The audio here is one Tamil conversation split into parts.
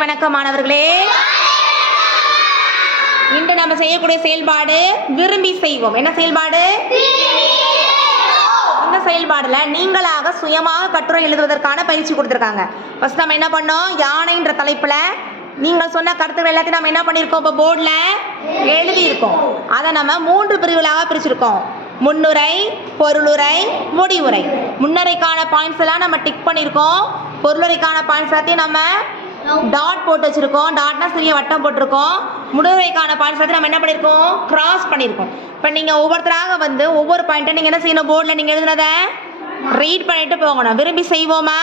வணக்கம் மாணவர்களே. இன்று நம்ம செய்யக்கூடிய செயல்பாடு விரும்பி செய்வோம். என்ன செயல்பாடு? இந்த செயல்பாடுல நீங்களாக சுயமாக கட்டுரை எழுதுவதற்கான பயிற்சி கொடுத்துருக்காங்க. ஃபர்ஸ்ட் நம்ம என்ன பண்ணோம், யானைன்ற தலைப்புல நீங்கள் சொன்ன கருத்துக்கள் எல்லாத்தையும் நம்ம என்ன பண்ணியிருக்கோம், இப்போ போர்டில் எழுதியிருக்கோம். அதை நம்ம 3 பிரிவுகளாக பிரிச்சிருக்கோம். முன்னுரை, பொருளுரை, முடிவுரை. முன்னுரைக்கான பாயிண்ட்ஸ் எல்லாம் நம்ம டிக் பண்ணியிருக்கோம். பொருளுரைக்கான பாயிண்ட்ஸ் எல்லாத்தையும் நம்ம டாட் போட்டு வச்சிருக்கோம். டாட்னா சிறிய வட்டம் போட்டிருக்கோம். முடிவுரைக்கான பாயிண்ட்ஸ் எல்லாத்தையும் நம்ம என்ன பண்ணியிருக்கோம், கிராஸ் பண்ணியிருக்கோம். இப்போ நீங்கள் ஒவ்வொருத்தராக வந்து ஒவ்வொரு பாயிண்ட்டை நீங்கள் என்ன செய்யணும், போர்டில் நீங்கள் எழுதுனதை ரீட் பண்ணிட்டு போகணும். விரும்பி செய்வோமா?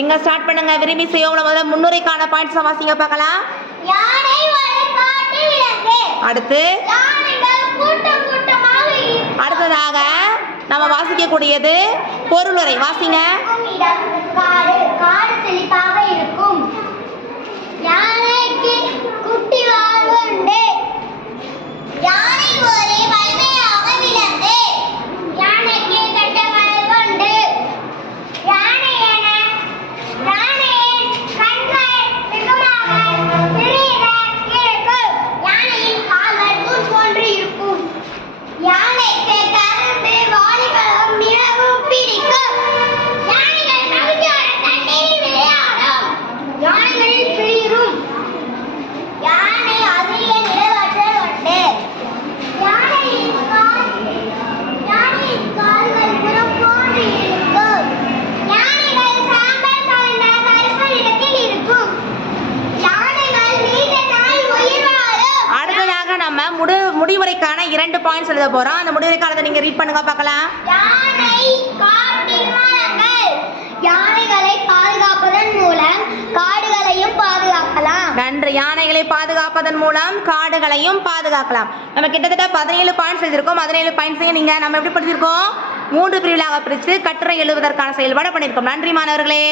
எங்க ஸ்டார்ட் பண்ணுங்க. விரும்பி செய்வோம். முதல்ல முன்னுரைக்கான பாயிண்ட்ஸ் வாசிங்க பார்க்கலாம். அடுத்து அடுத்ததாக நம்ம வாசிக்கக்கூடியது பொருளுரை. வாசிங்க. முடிவுரைக்கான 2 பாயிண்ட்ஸ் எழுத போறோம். அந்த முடிவுரைக்கானதை நீங்க ரீட் பண்ணுங்க பார்க்கலாம். யானைகளை பாதுகாப்பதன் மூலம் காடுகளையும் பாதுகாக்கலாம். நன்று. யானைகளை பாதுகாப்பதன் மூலம் காடுகளையும் பாதுகாக்கலாம். நம்ம கிட்டத்தட்ட 17 பாயிண்ட்ஸ் எழுதிருக்கோம். 17 பாயிண்ட்ஸையும் நீங்க நம்ம எப்படி படிச்சிருக்கோம், 3 பிரிவுகளாக பிரித்து கட்டுரை எழுதுவதற்கான செயல்பாடு பண்ணியிருக்கோம். நன்றி மாணவர்களே.